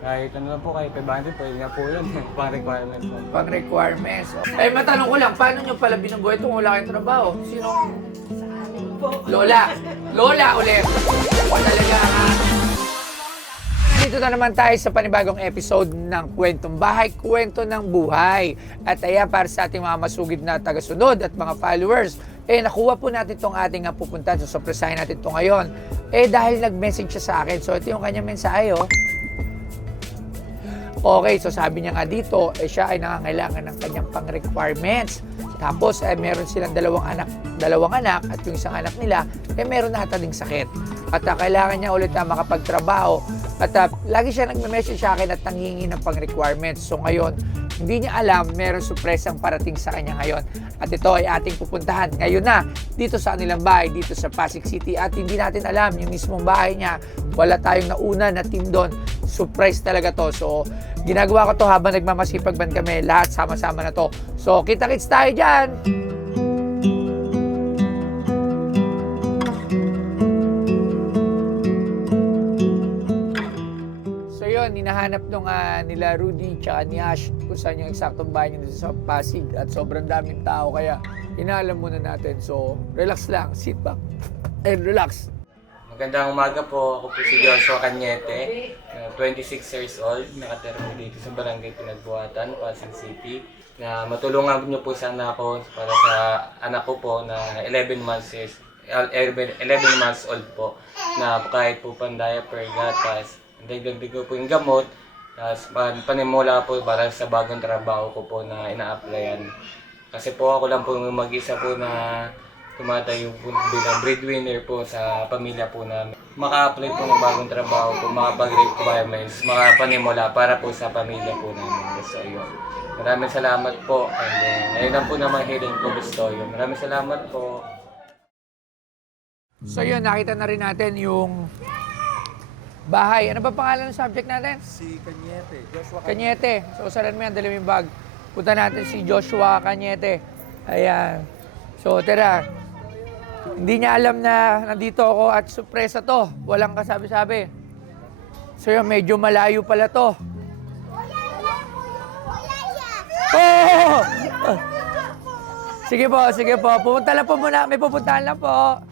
Kahit ano lang po, kahit 500, pwede na po yun. Pang-requirements po. Pang-requirements. Eh, matanong ko lang, paano nyo pala binubuhay itong wala kayong trabaho? Sinong... Lola. Lola ulit. O talaga, ha? Dito na naman tayo sa panibagong episode ng Kwentong Bahay, Kwento ng Buhay. At ayan, para sa ating mga masugid na tagasunod at mga followers, nakuha po natin itong ating pupuntahan. So, surpresahin natin ito ngayon. Dahil nag-message siya sa akin. So, ito yung kanyang mensahe, oh. Okay, so sabi niya nga dito, siya ay nangangailangan ng kanyang pang-requirements. Tapos, meron silang dalawang anak at yung isang anak nila, meron na ding sakit. At kailangan niya ulit na makapagtrabaho. At lagi siya nagme-message sa akin at nanghihingi ng pang-requirements. So ngayon, hindi niya alam, meron surpresang parating sa kanya ngayon. At ito ay ating pupuntahan ngayon na dito sa kanilang bahay, dito sa Pasig City. At hindi natin alam yung mismong bahay niya. Wala tayong nauna na team doon. Surprise talaga to. So, ginagawa ko to habang nagmamasipag band kami. Lahat sama-sama na to. So, kita-kits tayo dyan! So yun, hinahanap nung nila Rudy tsaka ni Ash kung saan yung eksaktong bahay niya dito sa Pasig. At sobrang daming tao kaya inaalam muna natin. So, relax lang, sit back and relax. Magandang umaga po. Ako po si Joshua Cañete, 26 years old. Nakatira po dito sa Barangay Pinagbuhatan, Pasig City. Na matulungan niyo po sana ako para sa anak ko po na 11 months old po. Na kahit po pan-diaper, gatas, dagdag ko po yung gamot. Tapos panimula po para sa bagong trabaho ko po na ina-applyan. Kasi po ako lang po mag-isa po na tumatayo po bilang breadwinner po sa pamilya po namin. Maka-apply po ng bagong trabaho po, makapag-requirements, makapanimula para po sa pamilya po namin. So yun. Maraming salamat po. And ayun lang po naman hiling ko gusto yun. Maraming salamat po. So yun, nakita na rin natin yung bahay. Ano ba pangalan ng subject natin? Si Cañete, Joshua Cañete. So, usalan mo yan, dali mo yung bag. Punta natin si Joshua Cañete. Ayan. So, tira. Hindi niya alam na nandito ako at sorpresa to. Walang kasabi-sabi. So, yun, medyo malayo pala to. Oh! Sige po. Pupunta lang po muna. May pupuntahan lang po.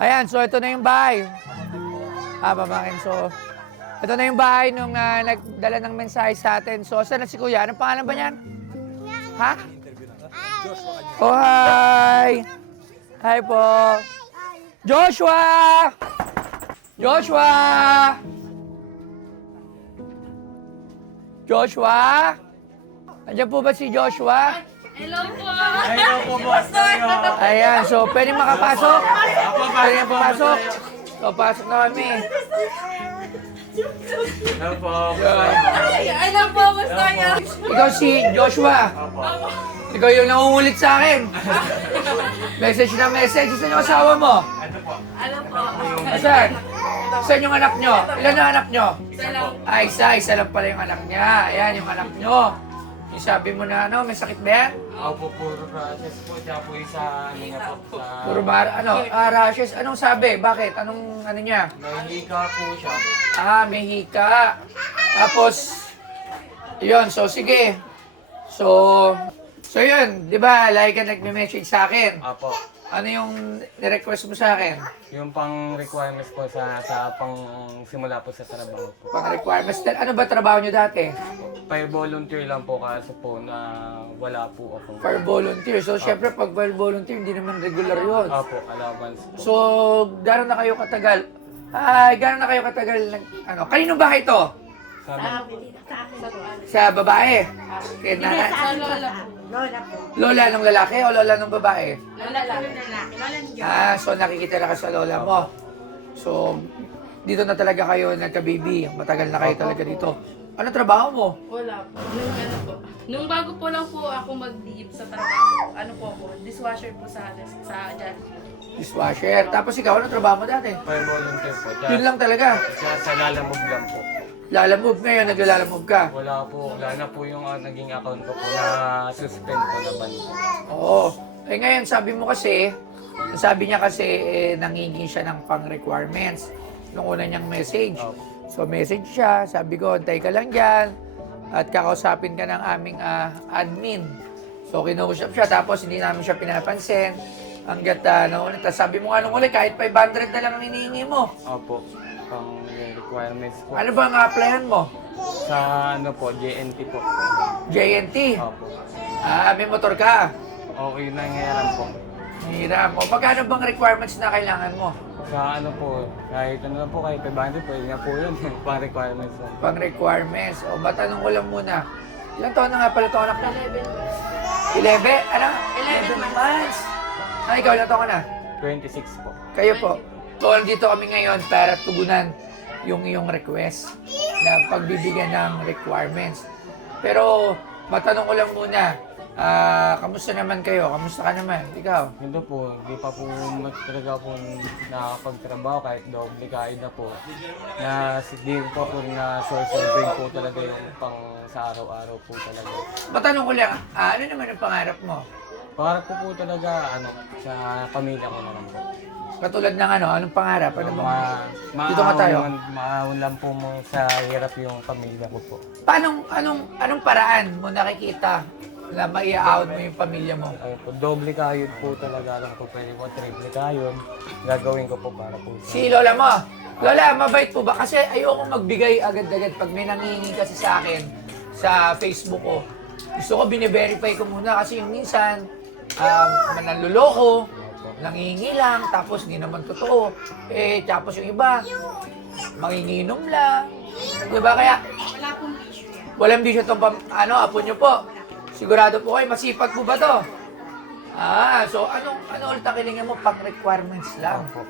Ayan, so ito na yung bahay. Pamangkin. So, ito na yung bahay nung nagdala ng mensahe sa atin. So, saan na si Kuya? Anong pangalan ba niyan? Ha? Oh, hi! Hi po. Joshua! Joshua! Joshua? Andiyan po ba si Joshua? Hello po! Hello po, boss. Ayan, so pwede makapasok? Pwede makapasok? So, pasok na kami. Hello po. Alam po, basta niya! Ikaw si Joshua. Ikaw yung nangungulit sa akin. Message na message. Saan yung asawa mo? Alam po. Saan? Saan yung anak nyo? Ilan ang anak nyo? Isa lang. Isa lang pala yung anak niya. Ayan, yung anak nyo. Yung sabi mo na may sakit ba yan? Ako po, puro process po. Siya po isa, niya po sa... Puro rashes. Anong sabi? Bakit? Anong niya? May hika po siya. May hika. Tapos, yun. So, sige. So yun. Di ba, lagi ka nagme-message sa akin. Apo. Ano yung nirequest mo sa akin? Yung pang requirements po sa pang simula po sa trabaho po. Pang requirements. Ano ba trabaho nyo dati? Pay volunteer lang po kaso po na wala po ako. For volunteer. So, syempre, pag volunteer, hindi naman regular yun. Apo, allowance po. So, gano'n na kayo katagal? Gano'n na kayo katagal? Kaninong bahay to? Sa amin, Sa babae? Kaya nanay? Sa lola po. Lola ng lalaki o lola ng babae? Lola lang. So nakikita na ka sa lola mo. So, dito na talaga kayo nagka-baby. Matagal na kayo talaga dito. Ano trabaho mo? Wala po. Nung bago po lang po ako mag-leave sa trabaho, ano po ako, dishwasher po sa dyan. Dishwasher. Tapos ikaw, ano trabaho mo dati? pay volunteer po. Yun lang talaga. Sa lalamog lang po. Lalamove ngayon, naglalamove ka. Wala na po yung naging account ko po na suspend po na ban po. Oo. Ngayon, sabi niya kasi, nangingi siya ng pang-requirements nung una niyang message. Opo. So message siya, sabi ko, antay ka lang dyan at kakausapin ka ng aming admin. So kinausap siya, tapos hindi namin siya pinapansin. Hanggat tapos sabi mo nga nung uli, kahit 500 na lang ang hinihingi mo. Opo, pang requirements po. Ano ba ang applyan mo? Sa ano po, JNT po. JNT? Opo. May motor ka? Okay na ngayon po. Hiram. O magkano bang requirements na kailangan mo? Sa ano po, kahit ano na po, kahit 500 po, yun nga po yun, pang requirements po. Pang requirements. O matanong ko lang muna. Ilang taon na nga pala ito anak mo? 11? Ano? 11 months. Ikaw ilang taon ka na? 26 po. Kayo po. So, dito kami ngayon para tugunan yung iyong request na pagbibigyan ng requirements. Pero, matanong ko lang muna, kamusta naman kayo? Kamusta ka naman? Ikaw? Hindi po, hindi pa po talaga po nakakapagtrabaho kahit doble kain na po. Na hindi pa po na source of income po talaga yung pang sa araw-araw po talaga. Matanong ko lang, ano naman ang pangarap mo? Para po talaga ano, sa pamilya ko naman po. Katulad ng anong pangarap? Ano bang... Dito nga Maahon tayo. Maahon lang po mo sa hirap yung pamilya ko po. Anong paraan mo nakikita na mai-out mo yung pamilya mo? Ayun po, doble kayod po talaga lang po. Pwede po triple kayod. Gagawin ko po para po sa... Si lola mo, lola, mabait po ba? Kasi ayoko magbigay agad-agad pag may nangingi kasi sa akin sa Facebook ko. Gusto ko bine-verify ko muna kasi yung minsan mananloloko, nangingi lang, tapos hindi naman totoo. Tapos yung iba, manginginom lang. Diba kaya? Wala pong issue yan. Walang bisyo itong apo nyo po. Sigurado po kayo, masipag po ba to? So ano ulit ang kailangan mo? Pang-requirements lang. Opo.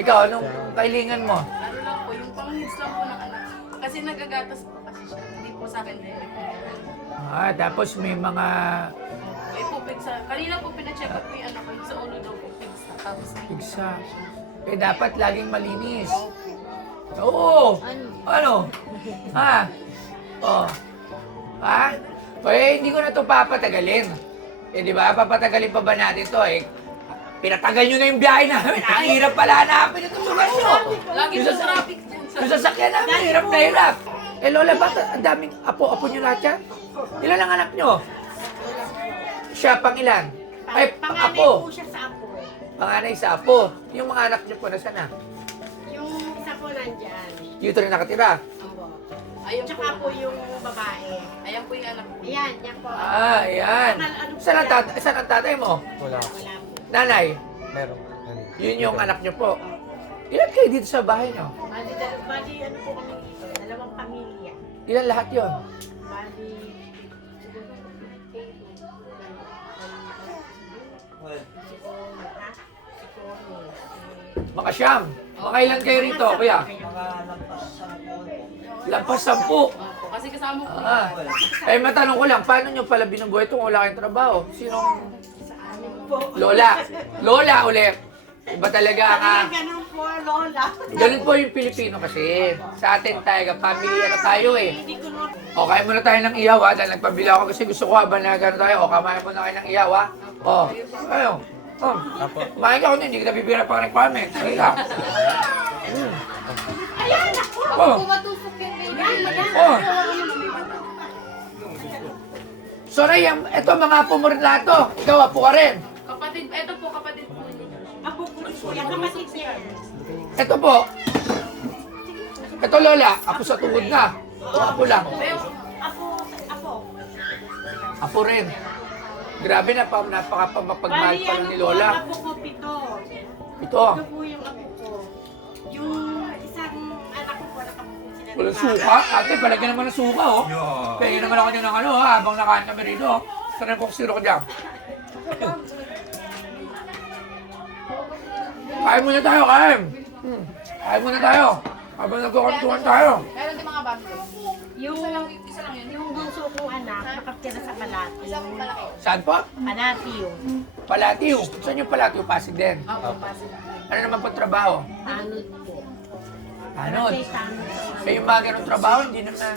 Ikaw, anong kailangan mo? Ano lang po, yung pang-needs lang po ng anak. Kasi nagagatas po kasi siya. Hindi po sa akin direct. Tapos may mga... Eh po, pigsa. Kanina po pina-check up ko yung anak ko. Sa ulo daw po, pigsa. Tapos Pigsa. Dapat laging malinis. Oo. Ano? Ha? Oh. Ha? Hindi ko na ito papatagalin. Di ba? Papatagalin pa ba natin ito pinatagal nyo na yung biyahe namin. Ang hirap pala hanapin itong lugar nyo. lagi po traffic dyan sa... Yung sasakyan namin, hirap na hirap. Lola, ba't ang daming apo nyo lahat yan? Ilan ang anak nyo? Siya, pang ilan? Pang Panganay apo. po siya sa apo. Panganay sa apo. Yung mga anak nyo po, nasaan na? Yung isa po nandyan. Dito rin nakatira. Opo. Ayun po. Tsaka po yung babae. Ayan po yung anak ko. Ayan, yan po. Ayan. Saan ang tatay mo? Wala. Wala po. Nanay, Meron. yun yung anak nyo po. Ilan kayo dito sa bahay nyo? Bali, ano po kami dito? Dalawang pamilya. Ilan lahat yon? Bali, Mga siyam. Mga ilan kayo rito, kuya? Lampas 10. Opo, kasi kasama ko. Matanong ko lang, paano nyo pala binubuhay ito kung wala kayong trabaho? Sinong sa amin po. lola? Lola ulit. Iba talaga ang... Ganun po, Lola. Ganun po yung Pilipino kasi. Sa atin tayo, pamilya na tayo Hindi ko na... O, kain muna tayo ng iyaw dahil nagpabili ako kasi gusto ko habang na gano'n tayo. O, kamain muna kayo ng iyaw ayun. Kumain ka kung hindi kita bibira pang requirement. Sige ka. Ayan, ako! Matusok yung baby. Sorry, ito mga apo mo rin lahat to. Ikaw, apo ka rin. Kapatid, eto po kapatid po niya. Apo po siya, kapatid niya. Ito po. Ito lola, apo sa tuhod na. Apo lang. Apo. Apo rin. Grabe na napakapamapagmahal Bali, pa ano ni po, Lola. ang apo ko, 7. Ito. Ito po yung apo ko. Yung isang anak ko po, nakapupo sila. Walang suka. Ate, palagyan naman ng suka, oh. Kaya naman ako dyan ng habang nakain kami rito. Sanay po siro ko dyan. Kain muna tayo, kain. Kain muna tayo. Habang nagkukantuhan tayo. Meron din mga bago. Yung, Isa lang yun. yung bunso kong anak, nakatira sa Palati. Isa pong malaki. Saan po? Palati yung. Palatiw. Saan yung Palatiw? Pasig din. Opo, pasok. Ano naman po trabaho? Tanod po. Tanod. May tanod sa Yung mga ganun trabaho, hindi naman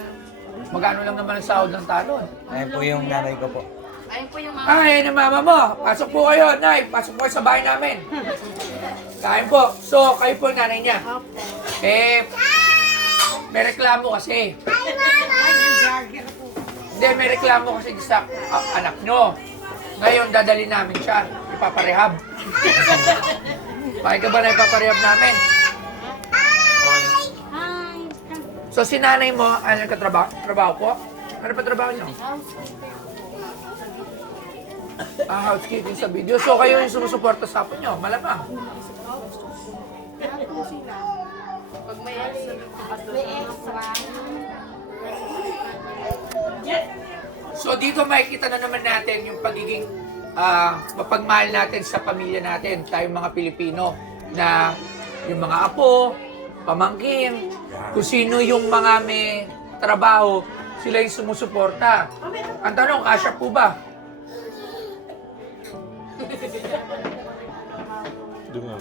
magkano lang naman ang sahod ng talon. Ayun po yung nanay ko po. Ayun po yung mga... Ay, ng mama mo. Pasok po kayo, Nay. Pasok po kayo sa bahay namin. Kain po. So, kayo po nanay niya. Opo. May reklamo kasi. Vlogger po. Hindi, may reklamo kasi sa anak nyo. Ngayon, dadali namin siya. Ipaparehab. Bakit ka ba na ipaparehab namin? Hi. So, si nanay mo, ano nagkatrabaho po? Ano pa trabaho niyo? Housekeeping sa video. So, kayo yung sumusuporta sa apo niyo. Malamang. Pag may extra, May extra. So, dito makikita na naman natin yung pagiging mapagmahal natin sa pamilya natin, tayong mga Pilipino, na yung mga apo, pamangkin, kung sino yung mga may trabaho, sila yung sumusuporta. Ang tanong, kasya po ba?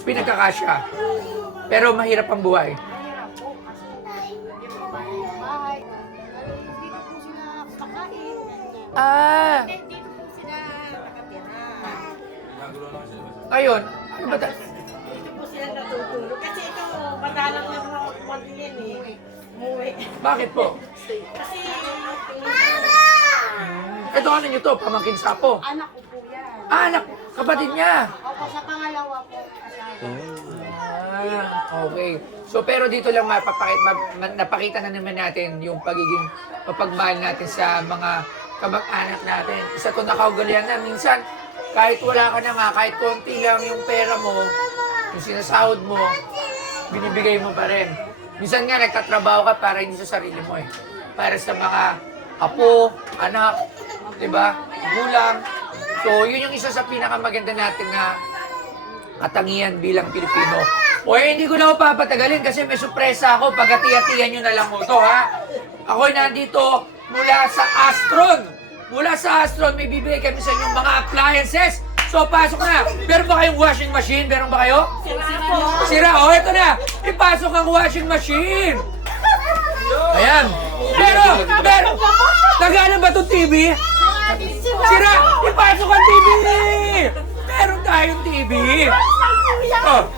Pinagkakasya. Pero mahirap ang buhay. Mahirap po kasi hindi po bahay. Dito po sila kakain. Dito po sila nakatira. Ngayon, ano ba Dito po sila natutulog. Kasi ito, madalang lang na konti yan eh. Umuwi. bakit po? Kasi Ito ano nyo to, pamangkin sa apo. anak ko po yan. Anak, kapatid niya. Opo, sa pangalawa po. Okay. So pero dito lang napakita na naman natin yung pagiging mapagmahal natin sa mga kamag-anak natin. Isa to nakaugalian na minsan kahit wala ka na nga, kahit konti lang yung pera mo, yung sinasahod mo, binibigay mo pa rin. Minsan nga nagtatrabaho ka para hindi sa sarili mo eh. Para sa mga apo, anak, 'di ba? Gulang. So yun yung isa sa pinakamaganda natin na katangian bilang Pilipino. O hindi ko na ako papatagalin kasi may sorpresa ako. Pagkatiya-tiyan nyo na lang mo to, ha? Ako'y nandito mula sa Astron. Mula sa Astron, may bibigay kami sa inyong mga appliances. So, pasok na. Meron ba kayong washing machine? Meron ba kayo? Sira. O, eto na. Ipasok ang washing machine. Ayan. Pero, nagana ba itong TV? Sira. Ipasok ang TV. Meron tayong TV. Oh.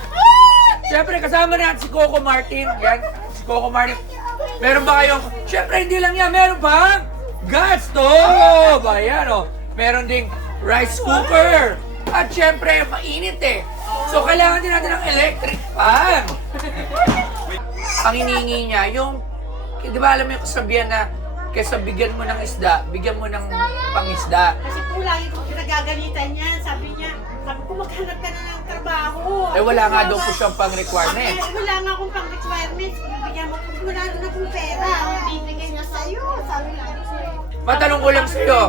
Siyempre, kasama natin si Coco Martin. Yan, si Coco Martin. Meron ba kayong... Siyempre, hindi lang yan. Meron pang gas stove. Ayan, oh. Meron ding rice cooker. At siyempre, mainit eh. So, kailangan din natin ng electric fan. Ang hinihingi niya, yung... Di ba alam mo yung kasabihan na kaysa bigyan mo ng isda, bigyan mo ng pangisda. Kasi po lagi ko pinagagalitan yan. Sabi ko maghanap ka na ng trabaho. Eh, wala nga daw po siyang pang-requirement. Wala nga akong pang-requirements. Bibigyan mo kung wala na akong pera. Bibigyan niya sa'yo. Sabi lang. Matanong ko lang sa'yo,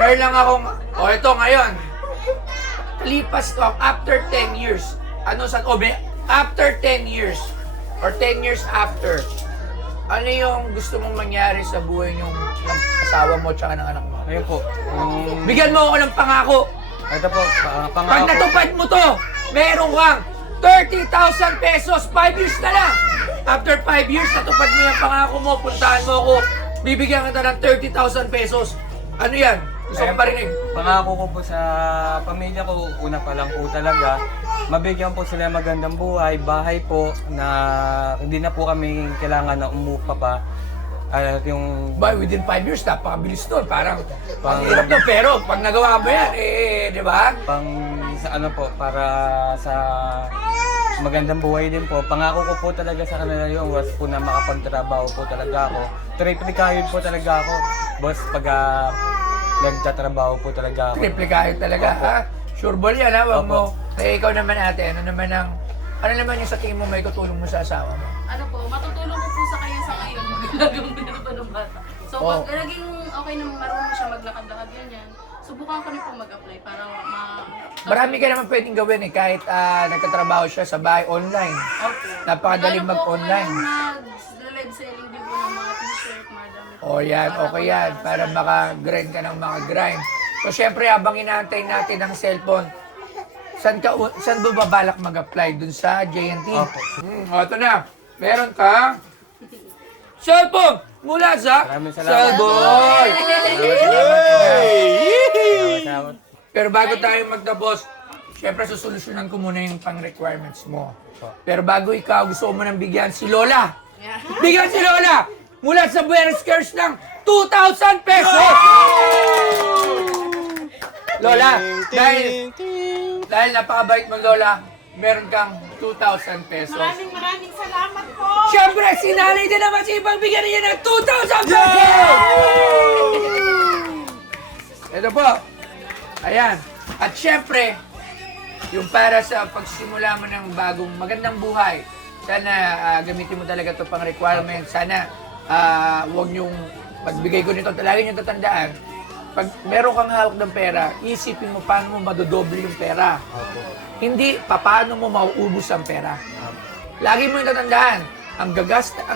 meron lang akong, ito ngayon, lipas to, after 10 years, after 10 years, or 10 years after, ano yung gusto mong mangyari sa buhay ng asawa mo at ng anak mo? Ayun po. Bigyan mo ako ng pangako. Ito po, Pag pangako. natupad mo to, meron kang 30,000 pesos, 5 years na lang. After 5 years, natupad mo yung pangako mo, puntahan mo ako, bibigyan kita ng 30,000 pesos. Ano yan? Gusto ko parinig. Pangako ko po sa pamilya ko, una pa lang po talaga, mabigyan po sila magandang buhay, bahay po na hindi na po kami kailangan na umupa pa. At yung Ba, within 5 years, napakabilis nun. Parang hirap nun. Pero pag nagawa mo yan, di ba? pang sa ano po, para sa magandang buhay din po. Pangako ko po talaga sa kanila yung was po na makapagtrabaho po talaga ako. Triple kahit po talaga ako. Boss, pag nagtatrabaho po talaga ako. Triple kahit talaga, ha? Sure ball yan, ha? Wag mo. Opo. Ikaw naman ate, ano naman yung sa tingin mo may tutulong mo sa asawa mo? ano po, matutulong ko po sa kanya sa ngayon. Maglagang binaba ng bata. So, Oh. pag naging okay na marunong siya maglakad-lakad ganyan, subukan ko rin po mag-apply para Marami ka naman pwedeng gawin eh, kahit nagkatrabaho siya sa bahay online. Okay. Napakadaling Lalo po mag-online. kung nag-live selling din po ng mga t-shirt, mga damit. O yan, okay yan. Para maka-grind ka ng mga grind. So syempre, habang inaantay natin ang cellphone, saan ba babalak mag-apply? Dun sa JNT? Opo. Ito na. Meron ka cellphone mula sa Maraming salamat. Cellboy! Salamat. Pero bago tayo magtapos, syempre susolusyonan ko muna yung pang-requirements mo. Pero bago ikaw, gusto mo nang bigyan si Lola. Yeah. Bigyan si Lola mula sa Buenos Cares ng 2,000 pesos! Lola, dahil napakabait mo, Lola, meron kang 2,000 pesos. Maraming salamat po. Siyempre, si nanay din naman si ibang bigyan niya ng 2,000 pesos! Ito po. Ayan. At siyempre, yung para sa pagsisimula mo ng bagong magandang buhay, sana gamitin mo talaga ito pang requirement. Sana huwag niyong pagbigay ko nito, lagi niyong tatandaan. Pag meron kang hawak ng pera, isipin mo paano mo madodoble yung pera. Hindi paano mo mauubos ang pera. Lagi mo yung tatandaan, ang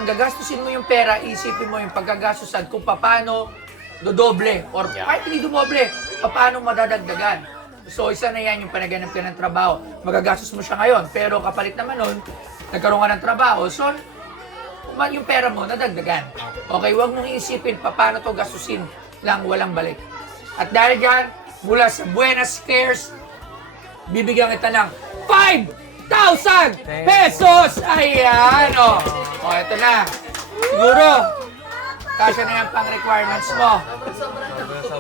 gagastusin mo yung pera, isipin mo yung pagkagastusan kung paano dodoble or kahit hindi dumoble, paano madadagdagan. So isa na yan yung panaganap ka ng trabaho. Magagastos mo siya ngayon, pero kapalit naman nun, nagkaroon ka ng trabaho, so yung pera mo nadagdagan. Okay, huwag mong isipin paano to gastusin lang walang balik. At dahil dyan, mula sa Buenos Cares, bibigyan kita ng 5,000 pesos! Ayan, o. O, ito na. Siguro, kasya na yan pang requirements mo.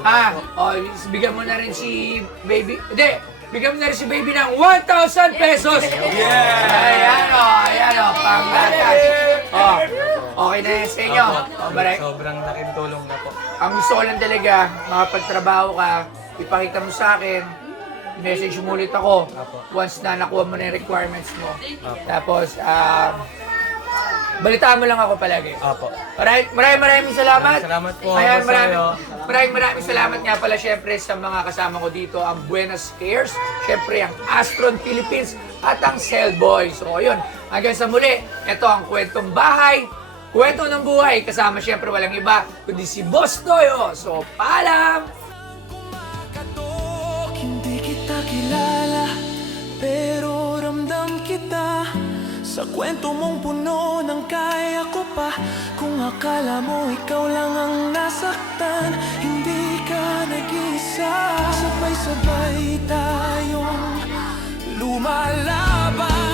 Ha? O, bigyan mo na rin si baby. Hindi, bigyan mo na rin si baby ng 1,000 pesos! Ayan, o. Ayan, o. Pang gatas. O, okay na yan sa inyo. O, Baray. Sobrang laking tulong na po. Ang gusto ko lang talaga, makapagtrabaho ka, ipakita mo sa akin, message mo ulit ako once na nakuha mo na yung requirements mo. Tapos, balitaan mo lang ako palagi. Apo. Alright, maraming salamat. Salamat po. Ayan, Boss Ayo. maraming salamat nga pala syempre sa mga kasama ko dito, ang Buenos Cares, syempre ang Astron Philippines at ang Cellboy. So, ayun, hanggang sa muli, ito ang Kwentong Bahay, Kwento ng Buhay, kasama syempre walang iba, kundi si Boss Toyo. So, paalam! Hindi kita kilala, pero ramdam kita. Sa kwento mong puno ng kaya ko pa. Kung akala mo ikaw lang ang nasaktan, hindi ka nag-isa. Sabay-sabay tayong lumalaban.